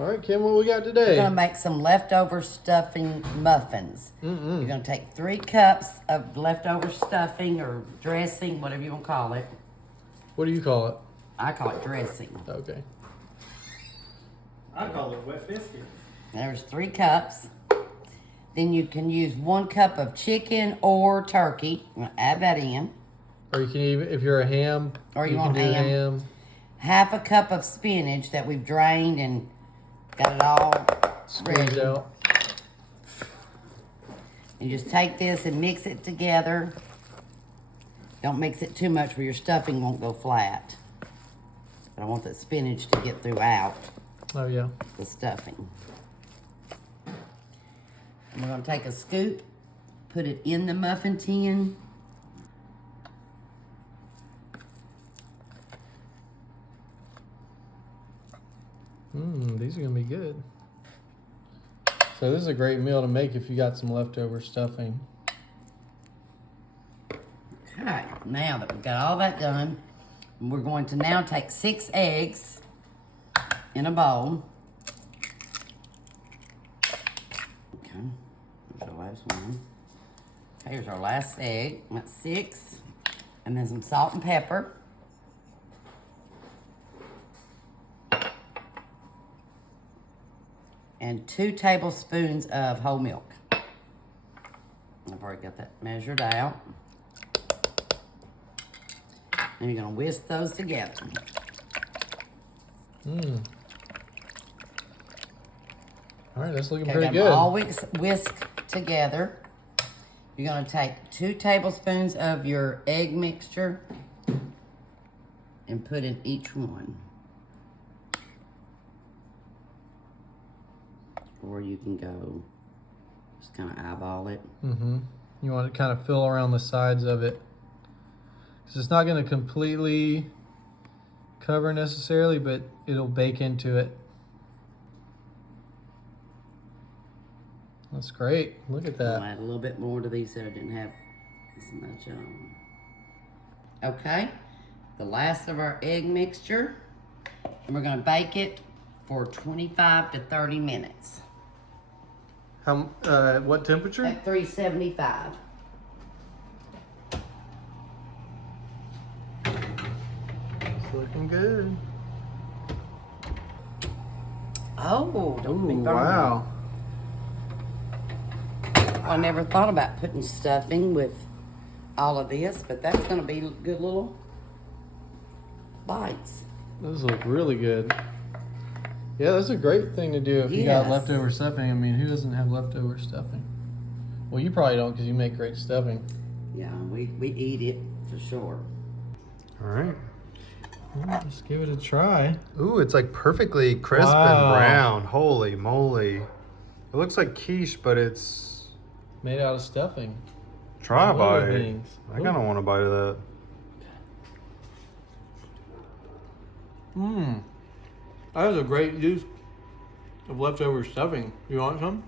All right, Kim, what we got today? We're gonna make some leftover stuffing muffins. You're gonna take 3 cups of leftover stuffing or dressing, whatever you wanna call it. What do you call it? I call it dressing. Okay. I call it wet biscuits. There's 3 cups. Then you can use 1 cup of chicken or turkey. I'm gonna add that in. Or you can even, if you're a ham, Or you can want do ham. Half a cup of spinach that we've drained and got it all Squeeze ready. out. You just take this and mix it together. Don't mix it too much where your stuffing won't go flat. But I want the spinach to get throughout Oh, yeah. the stuffing. And we're gonna take a scoop, put it in the muffin tin. These are going to be good. So this is a great meal to make if you got some leftover stuffing. Okay, now that we've got all that done, we're going to now take 6 eggs in a bowl. Okay, here's our last one. Okay, here's our last egg. That's 6. And then some salt and pepper. And 2 tablespoons of whole milk. I've already got that measured out. And you're gonna whisk those together. All right, that's looking Okay, pretty got good. them all whisked together. You're gonna take 2 tablespoons of your egg mixture and put in each one. Or you can go, just kind of eyeball it. You want to kind of fill around the sides of it. Because it's not going to completely cover necessarily, but it'll bake into it. That's great. Look at I'll that. add a little bit more to these so I didn't have this much on. Okay, the last of our egg mixture. And we're gonna bake it for 25 to 30 minutes. What temperature? At 375. It's looking good. Oh, don't be Ooh, burned. wow. I never thought about putting stuffing with all of this, but that's gonna be good little bites. Those look really good. Yeah, that's a great thing to do if you got Yes. leftover stuffing. I mean, who doesn't have leftover stuffing? Well, you probably don't because you make great stuffing. Yeah, we eat it for sure. All right. Well, let's give it a try. Ooh, it's like perfectly crisp Wow. and brown. Holy moly. It looks like quiche, but it's... Made out of stuffing. Try a Little bite. things. I kind of want a bite of that. That is a great use of leftover stuffing. You want some?